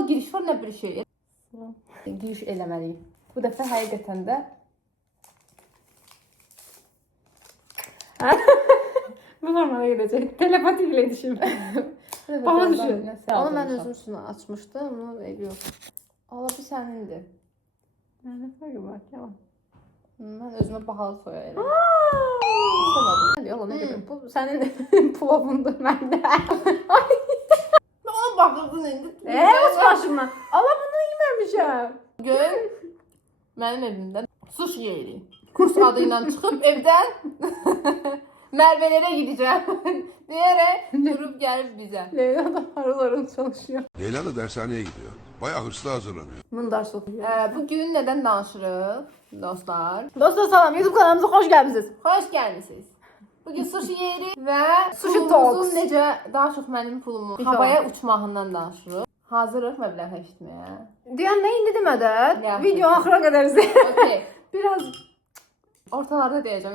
normal giriş var, nə bir şey. Giriş eləməliyik. Bu dəfə həqiqətən də Bu formada gedəcək. Telepati iletişim. Bana düşün. Onu mən özüm üçün açmışdım. Bunu yox. Ala bir sənindir. Ne farkı var ki? Mən özümə bahalı soya elə. İstəmədim. Yox, ne dedim. Bu sənin plovundur məndə. Ona baxırdın indi. Öz başımdan. Allah bunu yeməmişəm. Gör, mənim evimdə sushi yeyirik. Kurs adı ilə çıxıb evdən Mərvələrə gidəcəm deyərək durub gəlib bizə. Leyla da paralarını çalışıyor. Leyla da dershaneye gidiyor. Bayağı hırslı hazırlanıyor. Mındar sokuyor. Bugün nədən danışırıq dostlar? Dostlar salam, YouTube kanalımıza xoş gəlmisiniz. Xoş gəlmisiniz. Bugün sushi yeyirik və Sushi pulumuzun talks. necə daha çox mənim pulumun havaya uçmağından danışırıq. Hazırıq məbləğ eşitməyə. Deyən nə indi demədə? Yaxşı. Video axıra qədər izləyin. Okay. Biraz Ortalarda deyəcəm.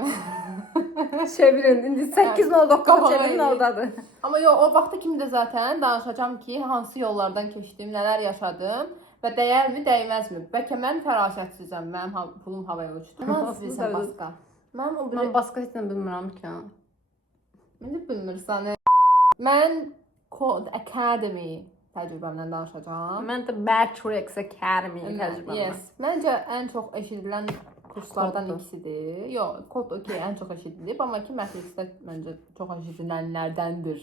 çevirin. İndi 8.9 çevirin oradadır. Amma yox, o vaxta kimi də zaten danışacağam ki, hansı yollardan keçdim, nələr yaşadım və dəyərmi, dəyməzmi? Bəlkə mən fərasətsizəm, mənim pulum havaya uçdu. Amma siz bilsən başqa. Mən başqa heç nə bilmirəm ki. Mən də bilmirsən. Mən Code Academy təcrübəmdən danışacağam. Mən də Matrix Academy təcrübəm. Yes. Məncə ən çox eşidilən kurslardan ikisidir. Yox, kod okey, ən çox eşidilib, amma ki Matrix-də məncə çox eşidilənlərdəndir.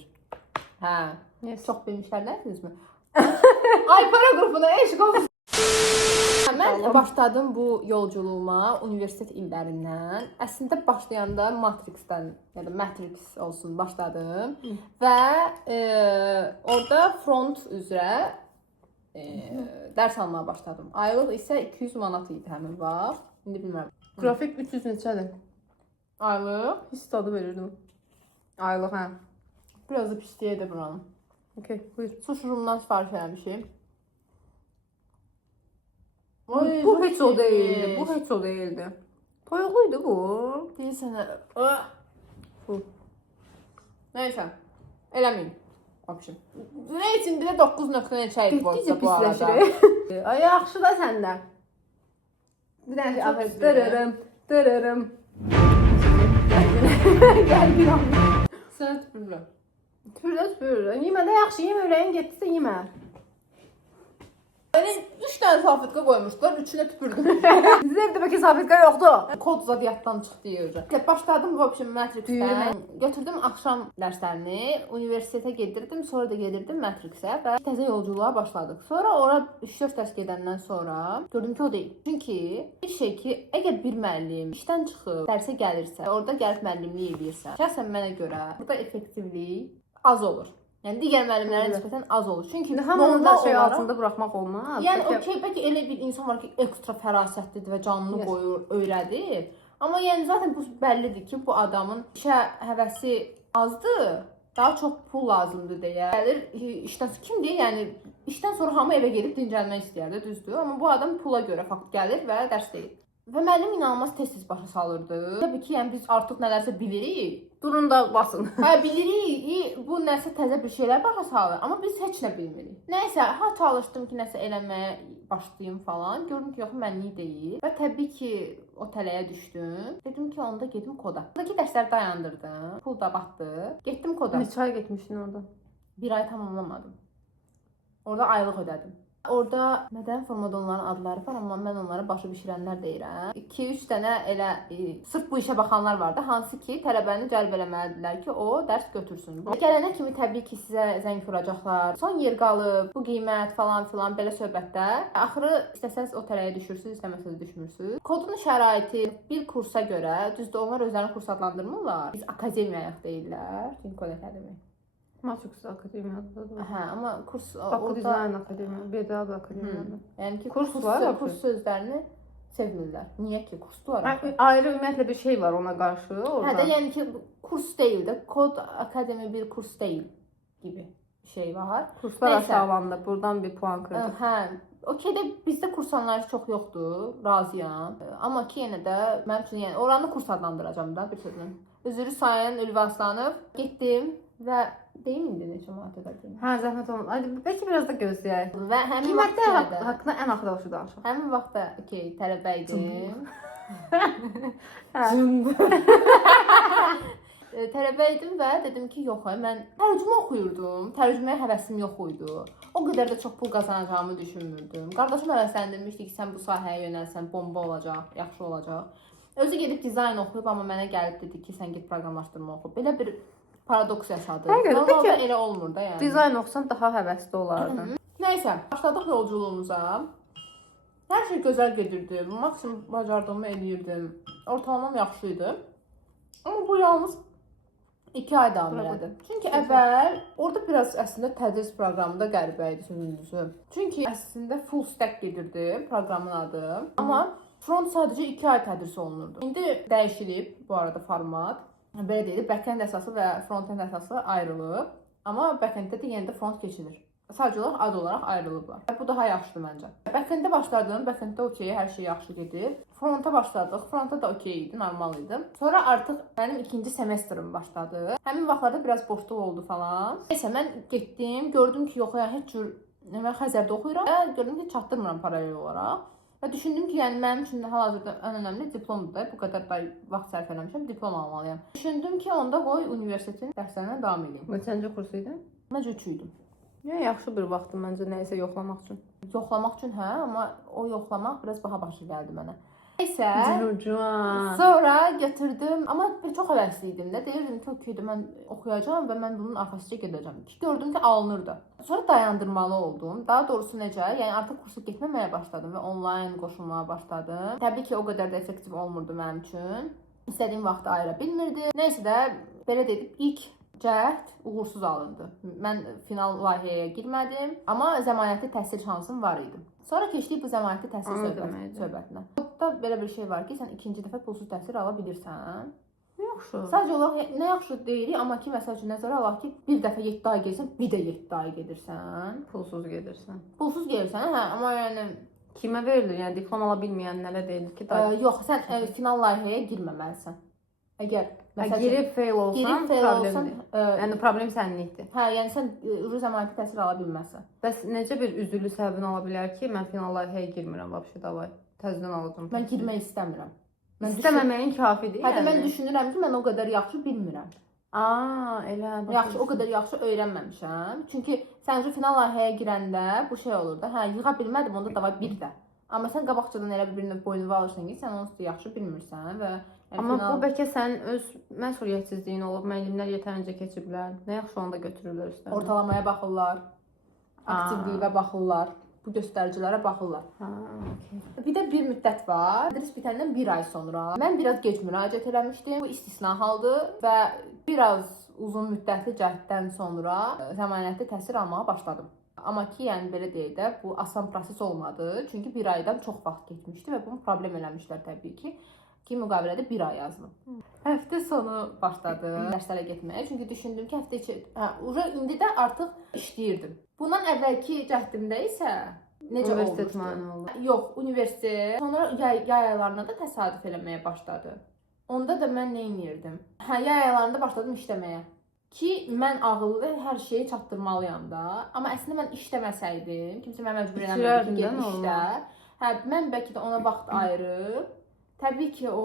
Hə. Yes. Çox bilmişlərlərdinizmi? Ay para qrupuna eşq olsun. Mən başladım bu yolculuğuma universitet illərindən. Əslində başlayanda Matrix-dən, ya da Matrix olsun başladım və orada front üzrə dərs almağa başladım. Aylıq isə 200 manat idi həmin vaxt. İndi bilmirəm. Qrafik 300 neçədir? Aylıq Pis tadı verirdim. Aylıq, hə. biraz da pisliyə də buranın. Okey, buyur. Sushi room'dan sifariş eləmişim. Bu heç o değildi. Bu heç o değildi. Toyuqluydu bu. Deyirsən, bu. Neysə, eləməyin. Bakışım. Nə üçün bir də 9 nöqtə neçə idi Getdikcə bu arada. pisləşir. Ay, yaxşı da səndə. Bir dənə şey afət. Dırırım, dırırım. Gəl bir an. Sən tüpürlə. Tüpürlə. Yemə də yaxşı, yemə ürəyin getdisə yemə. Yəni 3 dənə salfetka qoymuşdular, 3-ünə tüpürdüm. Bizdə evdə bəlkə salfetka yoxdur. Kod zadiyyatdan çıxdı yerdə. Başladım bu option Matrix-dən. Götürdüm axşam dərslərini, universitetə gedirdim, sonra da gedirdim Matrix-ə və təzə yolculuğa başladıq. Sonra ora 3-4 dərs gedəndən sonra gördüm ki, o deyil. Çünki bir şey ki, əgər bir müəllim işdən çıxıb dərsə gəlirsə, orada gəlib müəllimlik edirsə, şəxsən mənə görə burada effektivlik az olur. Yəni digər müəllimlərə nisbətən az olur. Çünki hamını da şey altında buraxmaq olmaz. Yəni okey, bəlkə elə bir insan var ki, ekstra fərasətlidir və canını qoyur, öyrədir. Amma yəni zaten bu bəllidir ki, bu adamın işə həvəsi azdır, daha çox pul lazımdır deyə. Gəlir işdən kimdir? Yəni işdən sonra hamı evə gedib dincəlmək istəyirdi, düzdür? Amma bu adam pula görə fakt gəlir və dərs deyir. Və müəllim inanılmaz tez-tez başa salırdı. Təbii ki, yəni biz artıq nələrsə bilirik. Durun da basın. Hə, bilirik, bu nəsə təzə bir şeylər başa salır, amma biz heç nə bilmirik. Nəysə, çalışdım ki, nəsə eləməyə başlayım falan. Gördüm ki, yox, mənlik deyil. Və təbii ki, o tələyə düşdüm. Dedim ki, onda gedim koda. Buradakı dərsləri dayandırdım. Pul da batdı. Getdim koda. Neçə ay getmişdin orada? 1 ay tamamlamadım. Orada aylıq ödədim. Orada nədən formada onların adları var, amma mən onlara başı bişirənlər deyirəm. 2-3 dənə elə sırf bu işə baxanlar vardı, hansı ki tələbəni cəlb eləməlidirlər ki, o dərs götürsün. Gələnə kimi təbii ki sizə zəng vuracaqlar. Son yer qalıb, bu qiymət falan filan belə söhbətlər. Axırı istəsəz o tələyə düşürsüz, istəməsəz düşmürsüz. Kodun şəraiti bir kursa görə, düzdür, onlar özlərini kurs adlandırmırlar. Biz akademiyayıq deyirlər. Çünki Code Academy. Matrix Akademiyadır. Hə, amma kurs Bakı Dizayn Akademiya, BDA Akademiyadır. Yəni ki, kurs var, kurs sözlərini sevmirlər. Niyə ki, kurslar var? Ayrı ümumiyyətlə bir şey var ona qarşı orada. Hə də yəni ki, kurs deyil də, Code Academy bir kurs deyil kimi bir şey var. Kurslar aşağılandı, buradan bir puan kırdıq. Hə, okey də bizdə kurs anlayışı çox yoxdur, razıyam. Amma ki, yenə də mənim üçün yəni oranı kurs adlandıracağam da bir sözlə. Üzrü Sayan Ülvi Aslanov getdim və deyim indi neçə manat ödədim. Hə, zəhmət olmaz. Hadi bəlkə biraz da gözləyək. Və həmin Qiymətlər vaxtda haqqında ən axırda başa danışaq. həmin vaxtda tələbə idim. Hə. Tələbə idim və dedim ki, yox, mən tərcümə oxuyurdum. Tərcüməyə həvəsim yox idi. O qədər də çox pul qazanacağımı düşünmürdüm. Qardaşım həvəsləndirmişdi ki, sən bu sahəyə yönəlsən, bomba olacaq, yaxşı olacaq. Özü gedib dizayn oxuyub, amma mənə gəlib dedi ki, sən get proqramlaşdırma oxu. Belə bir paradoks yaşadı. Normalda elə olmur da yəni. Dizayn oxusan daha həvəsli olardın. Nəysə, başladıq yolculuğumuza. Hər şey gözəl gedirdi. Maksimum bacardığımı eləyirdim. Ortalamam yaxşı idi. Amma bu yalnız 2 ay davam elədi. Çünki əvvəl orada biraz əslində tədris proqramında qəribə idi sözün düzü. Çünki əslində full stack gedirdi proqramın adı. Amma front sadəcə 2 ay tədris olunurdu. İndi dəyişilib bu arada format. Belə deyilir, backend əsası və frontend əsası ayrılıb. Amma backenddə də yenə də front keçilir. Sadəcə olaraq ad olaraq ayrılıblar. Bu daha yaxşıdır məncə. Backenddə başladım, backenddə okey, hər şey yaxşı gedir. Fronta başladıq, fronta da okey idi, normal idi. Sonra artıq mənim ikinci semestrim başladı. Həmin vaxtlarda biraz boşluq oldu falan. Nəysə, mən getdim, gördüm ki, yox, yəni heç cür mən Xəzərdə oxuyuram. Gördüm ki, çatdırmıram paralel olaraq. Və düşündüm ki, yəni mənim üçün hal-hazırda ən önəmli diplomdur da. Bu qədər da vaxt sərf eləmişəm, diplom almalıyam. Düşündüm ki, onda qoy universitetin dərslərinə davam edeyim. Neçənci kurs idi? Mən 3 idim. Yaxşı bir vaxtdır məncə nəyisə yoxlamaq üçün. Yoxlamaq üçün hə, amma o yoxlamaq biraz baha başa gəldi mənə. Nəysə, sonra götürdüm, amma çox həvəsli idim də. Deyirdim ki, okeydir, mən oxuyacağam və mən bunun arxasıca gedəcəm. Gördüm ki, alınırdı. Sonra dayandırmalı oldum. Daha doğrusu necə? Yəni artıq kursa getməməyə başladım və onlayn qoşulmağa başladım. Təbii ki, o qədər də effektiv olmurdu mənim üçün. İstədiyim vaxtı ayıra bilmirdim. Nəysə də belə deyib ilk cəhd uğursuz alındı. Mən final layihəyə girmədim, amma zəmanətli təhsil şansım var idi. Sonra keçdik bu zəmanətli təhsil söhbətinə. Burada belə bir şey var ki, sən ikinci dəfə pulsuz təhsil ala bilirsən. Yaxşı. Sadəcə olaraq nə yaxşı deyirik, amma ki, məsəl üçün nəzərə alaq ki, bir dəfə 7 ay gedirsən, bir də 7 ay gedirsən. Pulsuz gedirsən. Pulsuz gelirsən, hə, amma yəni kimə verilir? Yəni diplom ala bilməyənlərə deyilir ki, yox, sən final layihəyə girməməlisən. Əgər girib fail olsan, problemdir. Yəni problem səninlikdir. Hə, yəni sən zəmanətli təhsil ala bilməzsən. Bəs necə bir üzürlü səbəbin ola bilər ki, mən final layihəyə girmirəm, vəbşə davay. Təzədən alacağam. Mən girmək istəmirəm. İstəməməyin kafidir. Hətta mən düşünürəm ki, mən o qədər yaxşı bilmirəm. Elə. Yaxşı, o qədər yaxşı öyrənməmişəm. Çünki sən final layihəyə girəndə bu şey olur da, hə, yığa bilmədim, onda davay bir də. Amma sən qabaqcadan elə bir boynuva alırsan ki, sən onu yaxşı bilmirsən və amma bu bəlkə sənin öz məsuliyyətsizliyin olub, müəllimlər yetərincə keçiblər. Nə yaxşı onu da götürürlər üstədən. Ortalamaya baxırlar, aktivliyinə baxırlar, bu göstəricilərə baxırlar. Bir də bir müddət var. Dərs bitəndən 1 ay sonra mən biraz gec müraciət eləmişdim. Bu istisna haldır və biraz uzun müddətli cəhddən sonra zəmanətli təhsil almağa başladım. Amma ki, yəni belə deyək də, bu asan proses olmadı. Çünki 1 aydan çox vaxt keçmişdi və bunu problem eləmişlər təbii ki. Ki müqavilədə 1 ay yazılıb. Həftə sonu başladım dərslərə getməyə. Çünki düşündüm ki, həftə içi, indi də artıq işləyirdim. Bundan əvvəlki cəhdimdə isə necə universitet olmuşdu? Yox, universitet. Sonra yay aylarında da təsadüf eləməyə başladı. Onda da mən nə edirdim? Yay aylarında başladım işləməyə. Ki, mən ağıllı hər şeyi çatdırmalıyam da. Amma əslində mən işləməsəydim, kimsə mənə məcbur eləmədi ki, get işlə. Mən bəlkə də ona vaxt ayırıb, təbii ki, o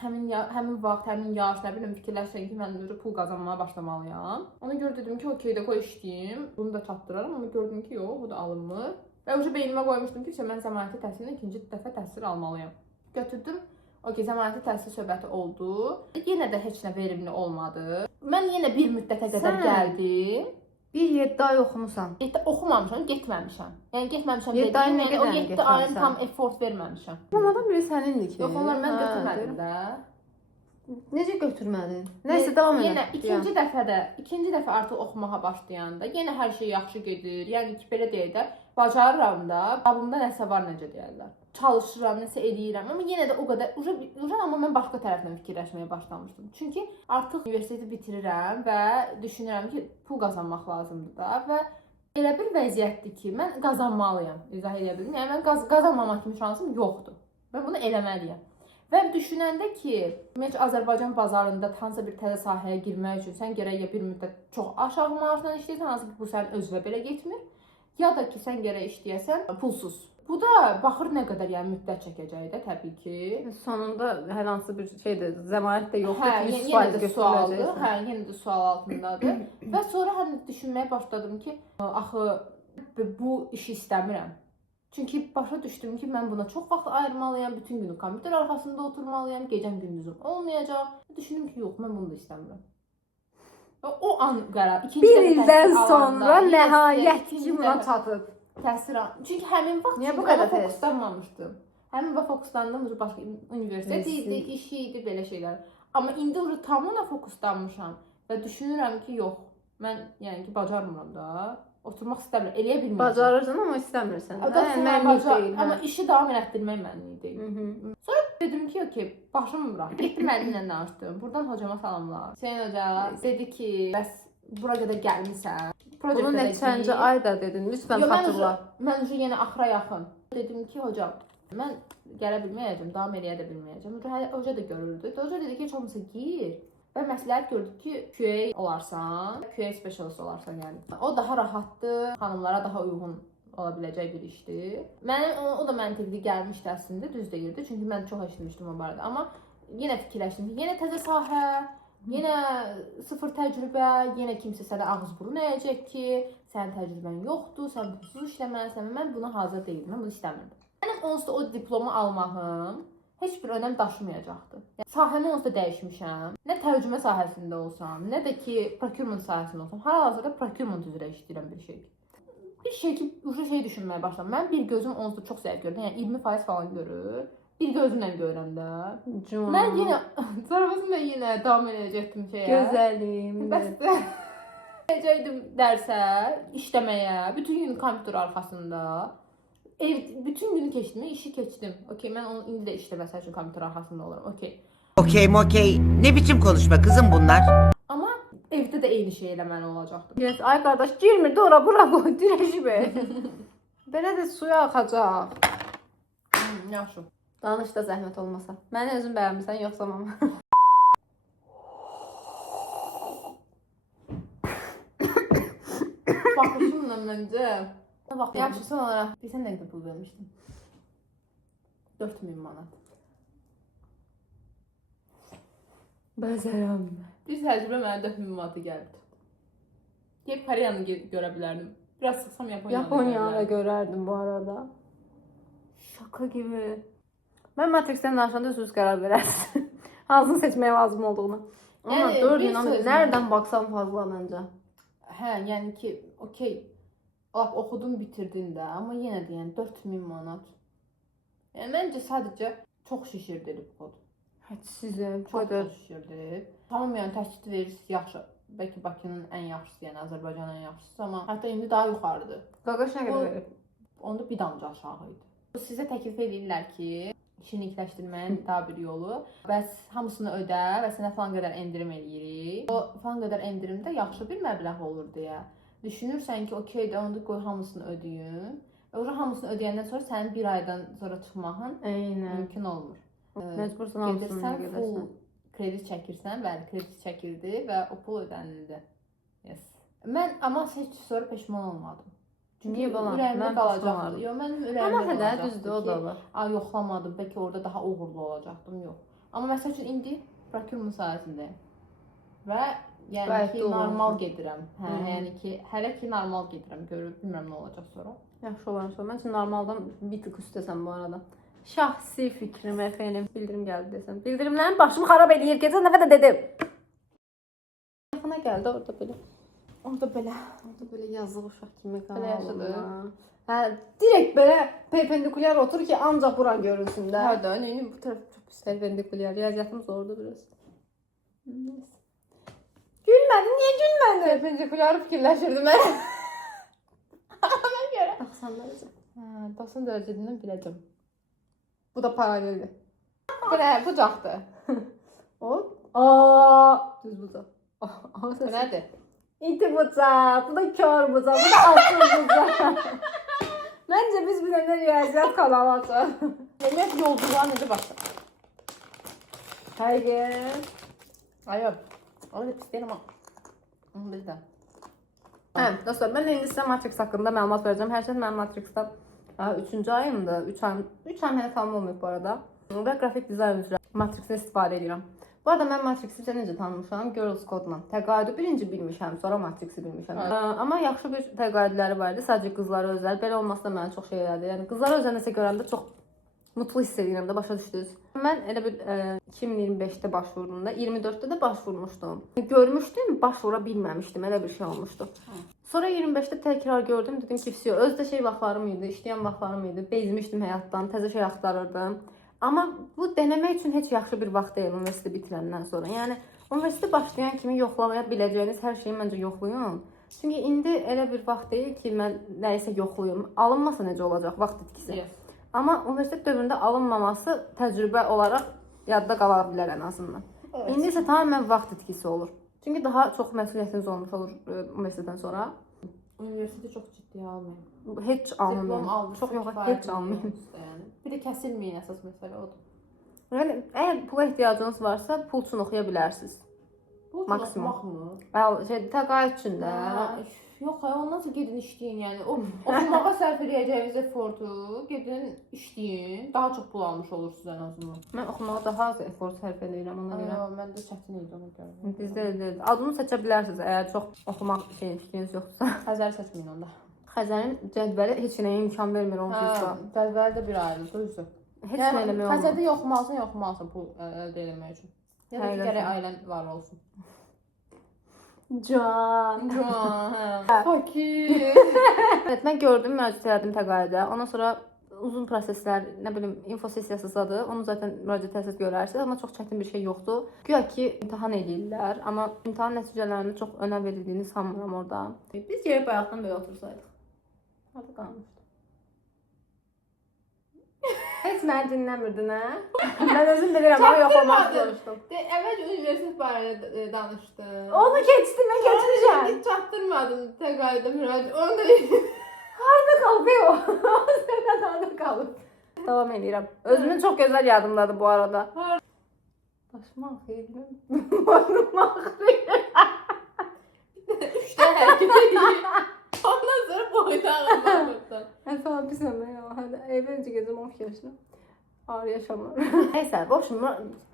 həmin vaxt, həmin yaş, nə biləm, fikirləşsən ki, mən pul qazanmağa başlamalıyam. Ona görə dedim ki, okey də qoy işləyim, bunu da çatdıraram, amma gördüm ki, yox, bu da alınmır. Və beynimə qoymuşdum ki, mən zəmanətli təhsillə ikinci dəfə təhsil almalıyam. Götürdüm, okey, zəmanətli təhsil söhbəti oldu. Yenə də heç nə verimli olmadı. Mən yenə bir müddətə qədər gəldim. 7 ay oxumusan. Oxumamışam, getməmişəm. Yəni getməmişəm dedim. 7 ay nə qədər o 7 ayın tam effort verməmişəm. Onlardan biri sənindir ki. Yox, onlar mən götürmədim də. Necə götürmədin? Nəysə davam et. Yenə ikinci dəfə artıq oxumağa başlayanda yenə hər şey yaxşı gedir. Yəni ki, belə deyək də, bacarıram da, qabımda nəsə var, necə deyirlər. Çalışıram, nəsə eləyirəm, amma yenə də o qədər amma mən başqa tərəfdən fikirləşməyə başlamışdım. Çünki artıq universiteti bitirirəm və düşünürəm ki, pul qazanmaq lazımdır da və elə bir vəziyyətdir ki, mən qazanmalıyam. İzah edə bilmirəm. Yəni mən qazanmamaq kimi şansım yoxdur. Mən bunu eləməliyəm. Və düşünəndə ki, ümumiyyətlə Azərbaycan bazarında hansısa bir təzə sahəyə girmək üçün sən gərək ya bir müddət çox aşağı maaşla işləyirsən, hansı ki bu sənin özünə belə getmir, ya da ki sən gərək işləyəsən pulsuz. Bu da baxır nə qədər yəni müddət çəkəcək də təbii ki. Sonunda hər hansı bir şeydir, zəmanət də yoxdur Hə, ki, 100% yenə də sualdır. götürüləcəksən. Hə, yenə də sual altındadır. Və sonra hani düşünməyə başladım ki, axı bu işi istəmirəm. Çünki başa düşdüm ki, mən buna çox vaxt ayırmalıyam, bütün günü kompüter arxasında oturmalıyam, gecəm gündüzüm olmayacaq. Düşündüm ki, yox, mən bunu da istəmirəm. O an qərar. Bir ildən sonra nəhayət ki buna çatıb. Təsir al. Çünki həmin vaxt Niyə bu qədər tez? fokuslanmamışdım. Həmin vaxt fokuslandım başqa universitet idi, iş idi, belə şeylər. Amma indi уже tamamilə fokuslanmışam və düşünürəm ki, yox, mən yəni ki bacarmıram da. Oturmaq istəmirəm, eləyə bilmirəm. Bacarırsan amma istəmirsən. Amma işi davam etdirmək mənlik deyil. Sonra dedim ki, okey, başım bura. Getdim müəllimlə danışdım. Buradan hocama salamlar. Hüseyn hoca dedi ki, bəs bura qədər gəlmisən. Bunu neçənci ayda dedin? Lütfən xatırla. Mən yenə axıra yaxın. Dedim ki, hocam, mən gələ bilməyəcəm, davam eləyə də bilməyəcəm. Hoca da görürdü. Hoca dedi ki, heç olmasa gir. Və məsləhət gördük ki, QA olarsan, QA specialist olarsan yəni. O daha rahatdır, xanımlara daha uyğun ola biləcək bir işdir. Mənim o da məntiqli gəlmişdi əslində, düz deyirdi. Çünki mən çox eşitmişdim o barədə. Amma yenə fikirləşdim ki, yenə təzə sahə, yenə sıfır təcrübə, yenə kimsə sənə ağız burun əyəcək ki, sənin təcrübən yoxdur, sən pulsuz işləməlisən. Mən buna hazır deyildim, mən bunu istəmirdim. Mənim onsuz da o diplomu almağım heç bir önəm daşımayacaqdı. Yəni, sahəmi onsuz da dəyişmişəm. Nə tərcümə sahəsində olsam, nə də ki procurement sahəsində olsam. Hal-hazırda procurement üzrə işləyirəm bir şey. Bir şey düşünməyə başladım. Mən bir gözüm onsuz da çox zəif görürəm. Yəni 20% falan görür. Bir gözümlə görürəm də. Mən yenə sonrasında yenə davam edəcəkdim şeyə. Gözəlim. Bəs gedəcəkdim dərsə, işləməyə, bütün gün kompüter arxasında. Bütün günü keçdim, işi keçdim. Okey, mən onu indi də işlə məsəl üçün kompüter arxasında oluram. Okey. Okey. Ne biçim konuşma kızım bunlar? Amma evdə də eyni şey eləməli olacaqdım. Yes, ay qardaş, girmir də ora, bura qoy, dirəşi be. Belə də suya axacaq. Yaxşı. Danış da zəhmət olmasa. Məni özün bəyənmirsən, yoxsa mama? Baxışımla məncə. Bax, yaxşısı olaraq bilsən nə qədər pul vermişdim? 4000 manat. Bəzərəm. Bir təcrübə mənə 4000 manatı gəldi. Deyib Koreyanı görə bilərdim. Biraz sıxsam Yaponiyanı da görərdim bu arada. Şaka gibi. Mən Matrix'dən danışanda söz qərar verərdim. Hansını seçməyə lazım olduğunu. Amma Yəni, 4 bir inan sözlə- nereden baksam fazla məncə. Hə, yəni ki, okey. Oxudun, bitirdin də, amma yenə də yəni 4000 manat. Yəni məncə sadəcə çox şişirdilib kod. Hədsizim. Çox şişirdilib. Tamam, yəni təşkil verirsiz, yaxşı. Bəlkə Bakının ən yaxşısı, yəni Azərbaycanın ən yaxşısı, amma hətta indi daha yuxarıdır. Qaqaş nə qədər verib? Onda bir damcı aşağı idi. Sizə təklif edirlər ki, şirinlikləşdirməyin daha bir yolu. Bəs hamısını ödə və sənə falan qədər endirim eləyirik. O falan qədər endirimdə yaxşı bir məbləğ olur deyə. Düşünürsən ki, okey də onda qoy hamısını ödəyim. Və hamısını ödəyəndən sonra sənin bir aydan sonra çıxmağın mümkün olmur. Məcbursan hamısını gedirsən, kredit çəkirsən, bəli, kredit çəkirdi və o pul ödənildi. Yes. Mən amma heç sonra peşman olmadım. Niyə bana? Ürəyimdə qalacaqdı. Yox, mənim ürəyimdə Amma qalacaqdı. hədə düzdür, o da var. Ay, yoxlamadım, bəlkə orada daha uğurlu olacaqdım, yox. Amma məsəl üçün indi procurement sahəsindəyim. Və yəni ki, normal gedirəm. Hə, yəni ki, hələ ki normal gedirəm. Görüb bilmirəm nə olacaq sonra. Yaxşı olar sonra. Mən üçün normaldan bir tık üstəsən bu arada. Şəxsi fikrim efendim. Bildirim gəldi desəm. Bildirimlərin başımı xarab eləyir. Keçən dəfə də dedim. Yaxına gəldi orada belə. Orada belə yazıq uşaq kimi qaldı. Belə yaşadı. Hə, direkt belə perpendikulyar otur ki, ancaq buran görünsün də. Hə də, yəni bu tərəf çox pis. Perpendikulyar. Riyaziyyatım zordu biraz. Gülmədin, niyə gülmədin? Perpendikulyar fikirləşirdim mən. Ona görə. 90 dərəcə. Hə, 90 dərəcədən biləcəm. Bu da paraleldir. Bu nə? Bucaqdır. O? Düz bucaq. Bu nədir? İti bucaq, bu da kör bucaq, bu da asıl bucaq. Məncə biz bir dənə riyaziyyat kanalı açaq. Ümumiyyətlə yolculuğa necə başlayır? Hayır. Hayır. O da pis deyil amma. Onu bil də. Hə, dostlar, mən indi sizə Matrix haqqında məlumat verəcəm. Hər şey mənim Matrixdə 3-cü ayımdır. 3 ayım hələ tamam olmayıb bu arada. Və qrafik dizayn üzrə Matrixdən istifadə edirəm. Bu arada mən Matrixi necə tanımışam? Girls Code-la. Təqaüdü birinci bilmişəm, sonra Matrixi bilmişəm. Amma yaxşı bir təqaüdləri var idi, sadəcə qızlara özəl. Belə olması da mənə çox şey elədi. Yəni qızlara özəl nəsə görəndə çox mutlu hiss edirəm də, başa düşdünüz. Mən elə bir 2025-də başvurduğumda, 24-də də başvurmuşdum. Görmüşdüm, başvura bilməmişdim, elə bir şey olmuşdu. Sonra 25-də təkrar gördüm, dedim ki, özdə şey vaxtlarım idi, işləyən vaxtlarım idi, bezmişdim həyatdan, təzə şey axtarırdım. Amma bu denəmək üçün heç yaxşı bir vaxt deyil universiteti bitirəndən sonra. Yəni universitet başlayan kimi yoxlaya biləcəyiniz hər şeyi məncə yoxlayın. Çünki indi elə bir vaxt deyil ki, mən nəyisə yoxlayım. Alınmasa necə olacaq vaxt itkisi. Yes. Amma universitet dövründə alınmaması təcrübə olaraq yadda qala bilər ən azından. Evet. İndi isə tamamilə vaxt itkisi olur. Çünki daha çox məsuliyyətiniz olmuş olur universitetdən sonra. Universiteti çox ciddiyə almayın. Heç Diplom almıyorum. aldınız, Çox yox, kifayət heç almıyorum. yəni. Bir də kəsilməyin əsas məsələ odur. Yəni əgər pula ehtiyacınız varsa, pul üçün oxuya bilərsiniz. Bu Maksimum. oxumaqmı? Şey, təqaüd üçün də. Yox, ondan sonra gedin işləyin, yəni o oxumağa sərf edəcəyiniz efortu gedin işləyin, daha çox pul almış olursunuz ən azından. Mən oxumağa daha az efor sərf edirəm ona görə. Yox, məndə çətin idi ona görə. Bizdə elə deyil. Adını seçə bilərsiniz əgər çox oxumaq fikriniz yoxsa. Xəzər seçməyin onda. Xəzərin cədvəli heç nəyə imkan vermir onsuzsa. Cədvəli də bir ayrıdır, düzdür. Heç nə eləmək olmaz. Xəzərdə yoxmalısın pul əldə etmək üçün. Yəni ki, Həqiqətən. gərək ailən var olsun. Can. Fakir. Evet, mən gördüm, müraciət elədim təqaüdə. Ondan sonra uzun proseslər, nə bilim, info sessiyasıdır. Onu zaten müraciət etsəz görərsiniz, amma çox çətin bir şey yoxdur. Güya ki, imtahan edirlər, amma imtahan nəticələrinə çox önəm verildiğini sanmıram orada. Biz yerə bayaqdan belə otursaydıq. Hadi qalmışdı. Heç məni dinləmirdin, hə? Mən özüm bilirəm, amma yoxlamaq istemişdim. Əvvəlcə universitet barədə danışdım. Onu keçdim, mən keçmişəm. Heç çatdırmadım təqaüdə müraciət. Onu da Harada qalıb o? O səfər harada qalıb? Davam edirəm. Özümün çox gözəl yadımdadır bu arada. Başıma xeyirlim. Başıma xeyirlim. 3 dənə hərəkət edir. Ondan sonra boyda ağlamırsan. Mən falan pis ama ya. Hadi evlenince gezim 10 yaşına. Ağır yaşamlar. Neyse, boşum.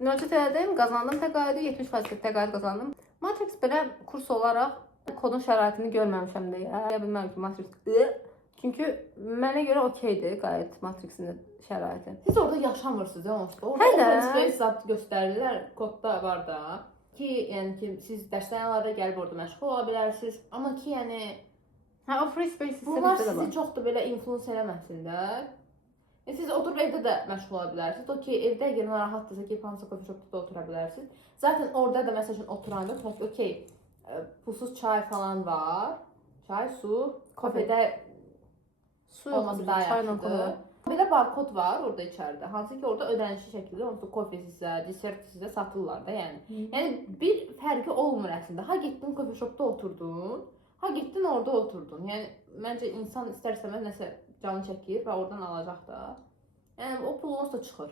Müraciət elədim, qazandım təqaüdü, 70% təqaüd qazandım. Matrix belə kurs olaraq kodun şəraitini görməmişəm deyə. Deyə bilməm ki, Matrix. Çünki mənə görə okeydir qayət Matrixin şəraiti. Siz orada yaşamırsınız ya onsuz. Orada Hə də. open space zat göstərirlər, kodda var da. Ki, yəni ki, siz dərsliklərdə gəlib orada məşğul ola bilərsiniz. Amma ki, yəni Hə, o free space bunlar sistemdə də sizi var. çox da belə influence eləməsin də. Siz oturub evdə də məşğul ola bilərsiniz. O ki, evdə əgər narahatdırsa ki, hansısa coffee shopda da otura bilərsiniz. Zaten orada da məsəl üçün oturanda tutaq ki, okey, pulsuz çay falan var. Çay, su, kofedə Su olması daha çayla yaxşıdır. kola. Belə barkod var orada içəridə. Hansı ki, orada ödənişli şəkildə onsuz kofe sizə, desert sizə satırlar da, yəni. Yəni bir fərqi olmur əslində. Ha getdin coffee shopda oturdun, ha getdin orada oturdun. Yəni məncə insan istər-istəməz nəsə canı çəkir və oradan alacaq da. Yəni o pul onsuz da çıxır.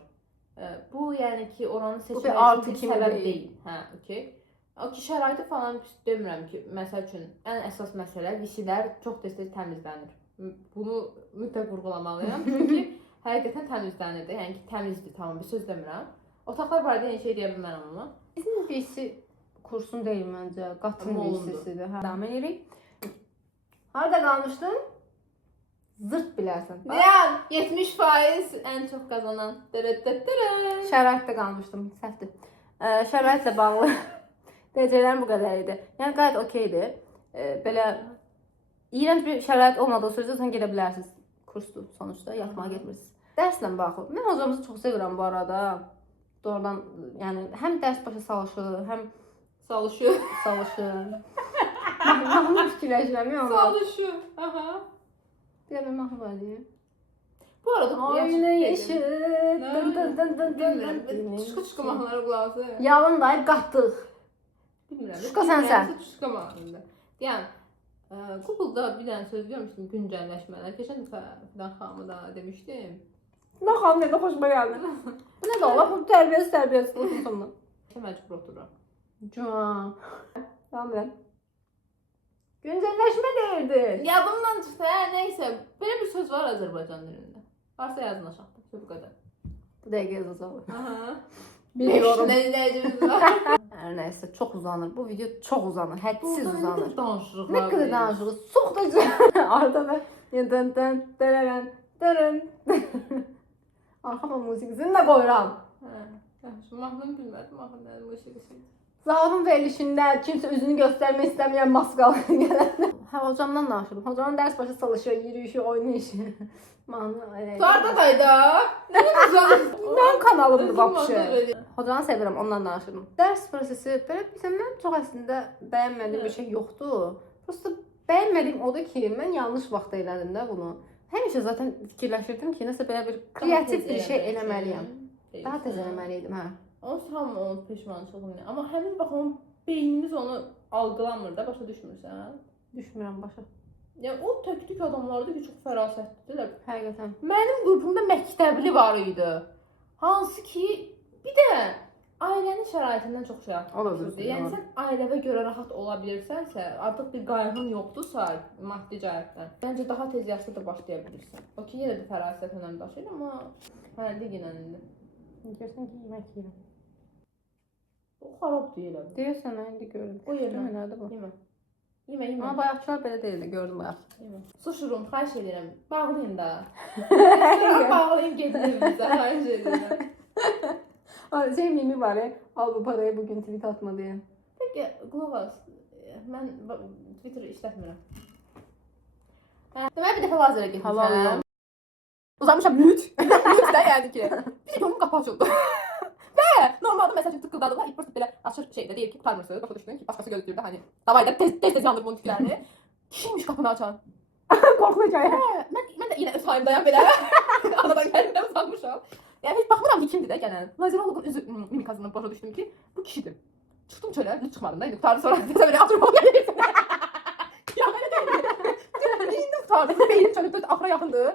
Bu yəni ki, oranı Bu bir seçmək artı üçün bir kimi səbəb deyil. deyil. Hə, okey. O ki, şəraiti falan demirəm ki, məsəl üçün ən əsas məsələ VC-lər çox tez-tez təmizlənir. Bunu mütləq vurğulamalıyam. Çünki həqiqətən təmizlənir də. Yəni ki, təmizdir, tamam, bir söz demirəm. Otaqlar barədə heç şey deyə bilmərəm amma. Bizim VC kursun deyil məncə, qatın Amma olundu. VC-sidir. Hə. Davam edirik. Harada qalmışdın? Zırt bilərsən. Deyən 70% ən çox qazanan. Dırıdıdırı. Şəraitdə qalmışdım, səhvdir. Şəraitlə bağlı deyəcəklərim bu qədər idi. Yəni qayət okeydir. Belə iyrənc bir şərait olmadığı sürəcə sən gedə bilərsiniz. Kursdur sonuçta, yatmağa getmirsiniz. Dərslə bağlı. Mən hocamızı çox sevirəm bu arada. Doğrudan, yəni həm dərs başa salışır, həm Salışıyor. salışır. Mahnı fikirləşirəm ya ona. Salışıyor. Aha. Deyə bir mahnı var deyim. Bu arada Aynı yeşil. Dın dın dın dın dın dın. Çıkı mahnılara qulaq asın. Yalın dayı qatdıq. Bilmirəm. Şuşka sənsən. Şuşka mahnıdır. Yəni Google-da bir dənə söz görmüşdüm, güncəlləşmələr. Keçən dəfə Fidan xanımı da demişdim. Nə xanım, nə də xoşuma gəldi. Bu nə də ola? Bu tərbiyəsiz. Məcbur otururam. Can. Tamam. Güncelləşmə deyirdi. Yadımdan çıxdı. Nəysə, belə bir söz var Azərbaycan dilində. Varsa yazın aşağıda. Bu qədər. Bu dəqiqə yazacağım. Aha. Biliyorum. Beş izləyicimiz var. Hər nəysə, çox uzanır. Bu video çox uzanır. Hədsiz uzanır. Danışırıq. Nə qədər danışırıq. Çox da güzel. Arada da dın dın dırırın dırın. Arxama musiqisini də qoyuram. Hə. Yaxşı, mahnını bilmədim. Mahnı musiqisi. Zaurun verilişində kimsə üzünü göstərmək istəməyən maskalı gələn. Hə, hocamdan danışırım. Hocamın dərs başı çalışır, yürüyüşü, oynayışı. Mahnı. Tuarda qayda. Nə güzel. Mən kanalımdır vapşı. Hocanı sevirəm, ondan danışırım. Dərs prosesi belə bilsəm mən çox əslində bəyənmədiyim bir şey yoxdur. Prosta bəyənmədiyim odur ki, mən yanlış vaxtda elədim də bunu. Həmişə zaten fikirləşirdim ki, nəsə belə bir kreativ bir şey eləməliyəm. Daha tez eləməliydim, hə. Onun tam onun peşmançılığını. Amma həmin vaxt onun beynimiz onu algılamır da, başa düşmürsən. Düşmürəm başa. Yəni o tək-tük adamlardı ki, çox fərasətlidirlər. Həqiqətən. Mənim qrupumda məktəbli var idi. Hansı ki, bir də ailənin şəraitindən çox şey O da asılıdır. Yəni sən ailəvə görə rahat ola bilirsənsə, artıq bir qayğın yoxdursa maddi cəhətdən, məncə daha tez yaşda da başlaya bilirsən. O ki, yenə də fərasət önəm daşıyır, amma hərli ginənində. Görsən ki, yemək yeyirəm. O xarab deyil. Deyirsən, mən indi gördüm. O yemə. Nədir bu? Yemə. Yemə. Amma bayaqçılar belə deyildi, gördüm bayaq. Yemə. Suşurum, xahiş edirəm. Bağlayın da. Restoran bağlayın, gedin evimizə, xahiş edirəm. Şey mimi var ya, al bu parayı bugün tweet atma diye. Peki, qulaq as. Mən Twitter işlətmirəm. Deməli bir dəfə lazerə getmişəm. Uzanmışam lüt. Lüt də yəni ki. Bir də yolum qapı açıldı. Və normalda məsəl üçün tıqqıldadılar, ilk başta belə açır şeydə deyir ki, qurtarmırsınız. Başa düşdün ki, başqası gözləyirdi hani. Davay da tez yandır bunun tüklərini. Kişiymiş qapını açan. Qorxmayacaq. Mən də yenə öz hayımdayam belə. Anadan gəldikdən uzanmışam. Yəni heç baxmıram ki, kimdir də gələn. Lazeroloqun üzü mimikasından başa düşdüm ki, bu kişidir. Çıxdım çölə, lüt çıxmadım da indi qurtardı sonra desə belə atırım o gəlirsən. Ya belə deyil. İndi qurtardı. Beynim çönüb axıra yaxındır.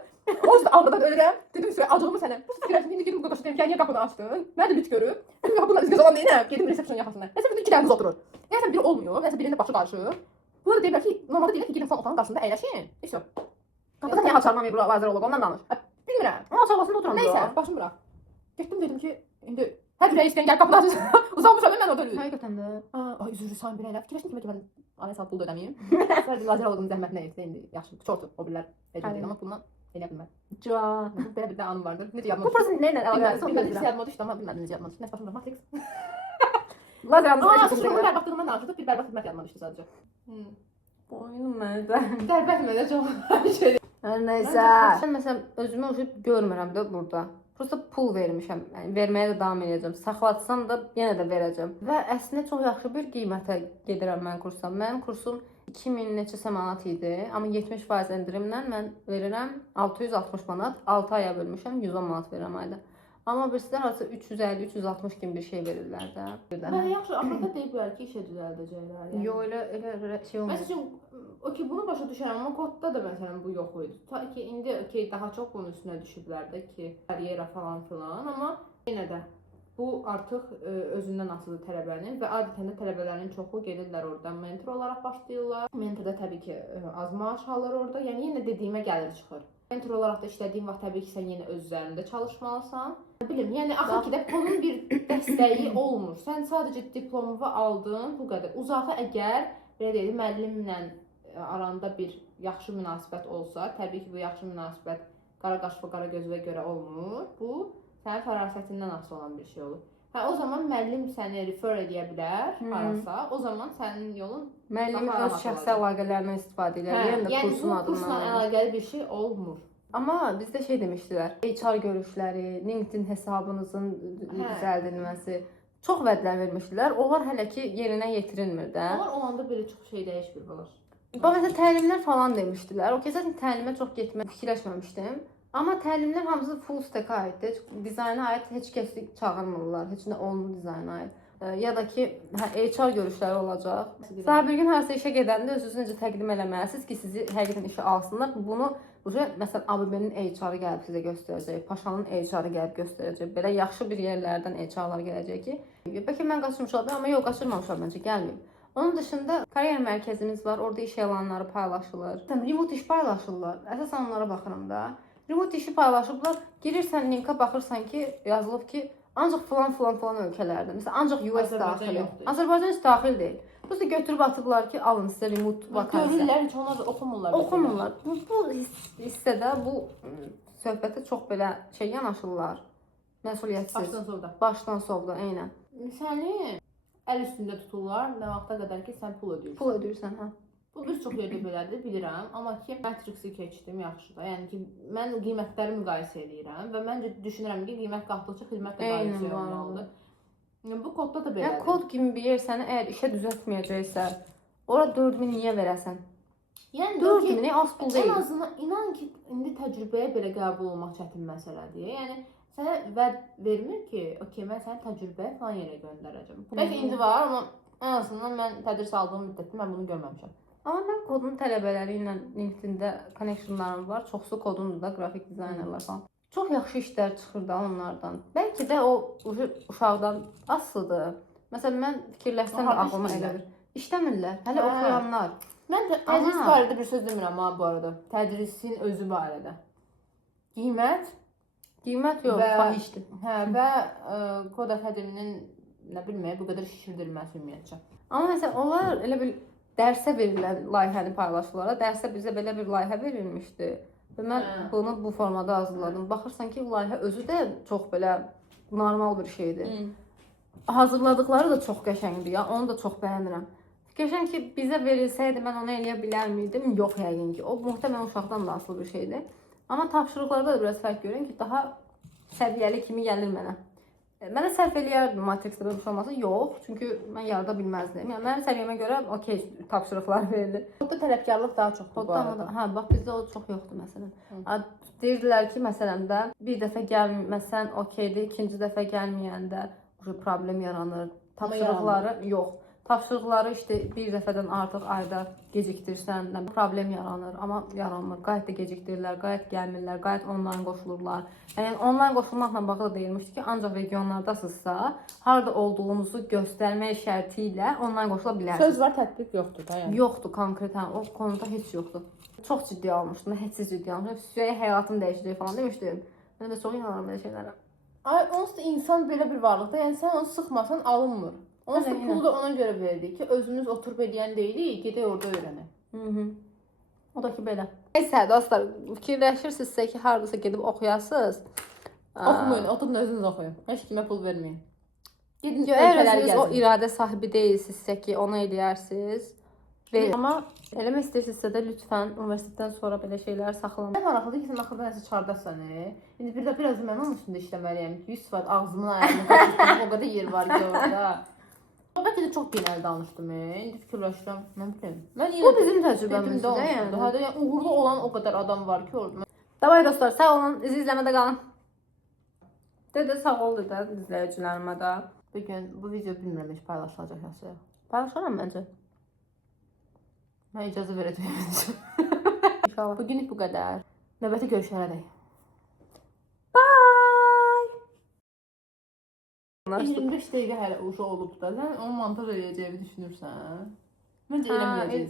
O yüzden ağrıdan ölürəm. Dedim süre acığımı sənə. Bu fikirləşdim, indi gedim qaqaşı deyim ki, niyə qapını açdın? Mən də lüt görüb. Qapının üzgöz olan deyinəm. Gedim resepsiyon yaxasına. Resepsiyonda iki dənimiz oturur. Nəyəsə biri olmuyor, nəyəsə birinin başı qarışır. Bunlar da deyirlər ki, normalda deyirlər ki, gelin falan otağın qarşısında əyləşin. Heç yox. Qapıda niyə açarmamıyor bu lazerolog, ondan danış. Bilmirəm. Ama aşağısında oturam. Nəysə, başım bura. Getdim dedim ki, indi hər ürəyi istəyən gəl qapını açsın. Uzanmışam mən orada lüt. Həqiqətən də. Ay üzürü sayın bir elə. Fikirləşdim ki, mən araya salıb pul da ödəməyim. Sadəcə lazeroloqun zəhmətinə etdi indi. Yaxşı, çoxdur o birlər. Deyil, amma bundan elə bilməm. Can. Belə bir də anım vardır. Necə Bu yadıma düşdü? prosesin neyle alakası? Bilmədim, hiss yadıma düşdü, amma bilmədim necə yadıma düşdü. Nəsə başım Matrix. Lazer Aa, almışsın. sıçramın bərbadlığından danışırdıq, bir bərbad xidmət yadıma düşdü sadəcə. Boynum məndə. Dərbət mənə çox şey. Hər nəysə. Mən məsələn özümü o görmürəm də burada. Prosta pul vermişəm. Yəni verməyə də davam edəcəm. Saxlatsam da yenə də verəcəm. Və əslində çox yaxşı bir qiymətə gedirəm mən kursa. Mənim kursum 2000 neçəsə manat idi. Amma 70% endirimlə mən verirəm 660 manat. 6 aya bölmüşəm 110 manat verirəm ayda. Amma birisilər arası 350-360 kimi bir şey verirlər də. Mən yaxşı, axırda deyiblər ki, işə düzəldəcəklər. Yəni. Yo, elə şey olmaz. Məsələn, o ki bunu başa düşərəm, amma kodda da məsələn bu yox idi. Ta ki indi okey daha çox bunun üstünə düşüblər də ki, karyera falan filan, amma yenə də bu artıq özündən asılıdır tələbənin və adətən də tələbələrin çoxu gedirlər oradan mentor olaraq başlayırlar. Mentorda təbii ki az maaş alır orada. Yəni yenə dediyimə gəlir çıxır. Mentor olaraq da işlədiyin vaxt təbii ki sən yenə öz üzərində çalışmalısan. Bilim, yəni axır ki də pulun bir dəstəyi olmur. Sən sadəcə diplomu aldın, bu qədər. Uzağı əgər belə deyək, müəllimlə aranda bir yaxşı münasibət olsa, təbii ki bu yaxşı münasibət qara qaş və qara gözə görə olmur. Bu sənin fərasətindən asılı olan bir şey olur. Hə, o zaman müəllim səni refer edə bilər harasa. O zaman sənin yolun Müəllimin öz şəxsi əlaqələrindən istifadə edir. Yəni bu kursla əlaqəli bir şey olmur. Amma bizdə şey demişdilər, HR görüşləri, LinkedIn hesabınızın düzəldilməsi, çox vədlər vermişdilər. Onlar hələ ki yerinə yetirilmir də. Onlar olanda belə çox şey dəyişmir bunlar. Bax məsələn təlimlər falan demişdilər. O kəsən təlimə çox getmək fikirləşməmişdim. Amma təlimlər hamısı full stack-a aiddir. Dizayna aid heç kəsi çağırmırlar, heç nə olmur dizayna aid. Ya da ki, HR görüşləri olacaq. Daha bir gün harasa işə gedəndə özünüzü necə təqdim eləməlisiniz ki, sizi həqiqətən işə alsınlar. Bunu məsələn ABB-nin HR-ı gəlib sizə göstərəcək, Paşanın HR-ı gəlib göstərəcək. Belə yaxşı bir yerlərdən HR-lar gələcək ki, Bəlkə mən qaçırmış ola amma yox, qaçırmamışam məncə, gəlməyib. Onun dışında kariyer mərkəzimiz var. Orada iş elanları paylaşılır. Remote iş paylaşırlar. Əsasən onlara baxıram da. Remote işi paylaşıblar. Girirsən linka baxırsan ki, yazılıb ki, ancaq falan ölkələrdə. Məsələn, ancaq US daxil. Azərbaycan heç daxil deyil. Bu da götürüb atıblar ki, alın sizə remote vakansiya. Görürlər, heç onlar da oxumurlar. Oxumurlar. Bu hissədə, bu söhbətə çox belə yanaşırlar. Məsuliyyətsiz. Başdan sovda. Başdan sovda, eynən. Səni əl üstündə tuturlar, nə vaxta qədər ki, sən pul ödəyirsən. Pul ödəyirsən, hə. Bu bir çox yerdə belədir, bilirəm. Amma ki, Matrix-i keçdim, yaxşıdır. Yəni ki, mən qiymətləri müqayisə edirəm və məncə düşünürəm ki, qiymət qalxdıqca xidmət də müqayisə olmalıdır. Yəni, bu kodda da belədir. Yəni, kod kimi bir yer səni əgər işə düzəltməyəcəksə, ora 4000 niyə verəsən? Yəni 4000 az pul deyil. En azından inan ki, indi təcrübəyə belə qəbul olmaq çətin məsələdir. Yəni sənə vəd vermir ki, okey, mən səni təcrübəyə falan yerə göndərəcəm. Bəlkə indi var, amma ən azından mən tədris aldığım müddətdə mən bunu görməmişəm. Amma mən kodun tələbələri ilə LinkedIn-də connectionlarım var. Çoxsu kodundur da, qrafik dizaynerlər falan. Çox yaxşı işlər çıxır da onlardan. Bəlkə də o uşaqdan asılıdır. Məsələn, mən fikirləşsəm də ağlıma gəlir. İşləmirlər, hələ oxuyanlar. Mən tədris barədə bir söz demirəm ha bu arada. Tədrisin özü barədə. Qiymət yox, fahişdir. Hə, və Kod Akademinin nə bilmək bu qədər şişirdirilməsi ümumiyyətcə. Amma məsələn, onlar elə bir dərsə verilən layihəni paylaşırlar. Dərsə bizə belə bir layihə verilmişdi. Və mən bunu bu formada hazırladım. Baxırsan ki, layihə özü də çox belə normal bir şeydir. Hazırladıkları da çox qəşəngdir ya. Onu da çox bəyənirəm. Fikirləşirəm ki, bizə verilsəydi mən onu eləyə bilər miydim? Yox, yəqin ki. O muhtemelen uşaqdan da asılı bir şeydir. Amma tapşırıqlarda da biraz fərq görürəm ki, daha səviyyəli kimi gəlir mənə. Mənə səhv eləyərdim Matrix-də bir şey olmasa? Yox, çünki mən yarada bilməzdim. Yəni mənim səviyyəmə görə okey tapşırıqlar verilir. Kodda tələbkarlıq daha çoxdur bu arada. Hə, bax bizdə o çox yoxdur məsələn. Deyirdilər ki, məsələn də bir dəfə gəlməsən okeydir, ikinci dəfə gəlməyəndə problem yaranır. Tapşırıqları yox. Tapşırıqları işte bir dəfədən artıq ayda gecikdirsən, problem yaranır, amma yaranmır. Qayət də gecikdirirlər, qayət gəlmirlər, qayət onlayn qoşulurlar. Yəni onlayn qoşulmaqla bağlı deyilmişdi ki, ancaq regionlardasınızsa, harada olduğunuzu göstərmək şərti ilə onlayn qoşula bilərsiniz. Söz var, tətbiq yoxdur da yəni. Yoxdur konkretən, o konuda heç yoxdur. Çox ciddi almışdım, heç ciddi almışdım. Süyəyə həyatım dəyişəcək falan demişdim. Mən də çox inanıram belə şeylərə. Ay, onsuz da insan belə bir varlıqda, yəni sən onu sıxmasan alınmır. Onsuz da pulu da ona görə verildik ki, özümüz oturub edən deyilik, gedək orada öyrənək. O da ki belə. Neysə, dostlar, fikirləşirsinizsə ki, haradasa gedib oxuyasınız. Oxumayın, oturun özünüz oxuyun. Heç kimə pul verməyin. Gedin Əgər özünüz o iradə sahibi deyilsinizsə ki, onu eləyərsiniz. Amma eləmək istəyirsinizsə də lütfən universitetdən sonra belə şeylər saxlamayın. Nə maraqlıdır ki, sən axırda nəsə çardasan. İndi biraz mən onun üstündə işləməliyəm. 100 saat ağzımın ayağını qaçırdım, o qədər yer var ki orada. Bəlkə də çox genel danışdım. İndi fikirləşirəm, mən bilmirəm. Bu bizim təcrübəmizdir də yəni. Hətta yəni uğurlu olan o qədər adam var ki orada. Davay dostlar, sağ olun, bizi izləmədə qalın. Dedə sağ ol dedə izləyicilərimə də. Bu video bilmirəm heç paylaşılacaq yoxsa. Paylaşaram məncə. Mən icazə verəcəyəm. İnşallah. Bugünlük bu qədər. Növbəti görüşlərə dək. 25 dəqiqə hələ uşaq olub da. Sən onu montaj edəcəyini düşünürsən? Məncə eləməyəcəksən.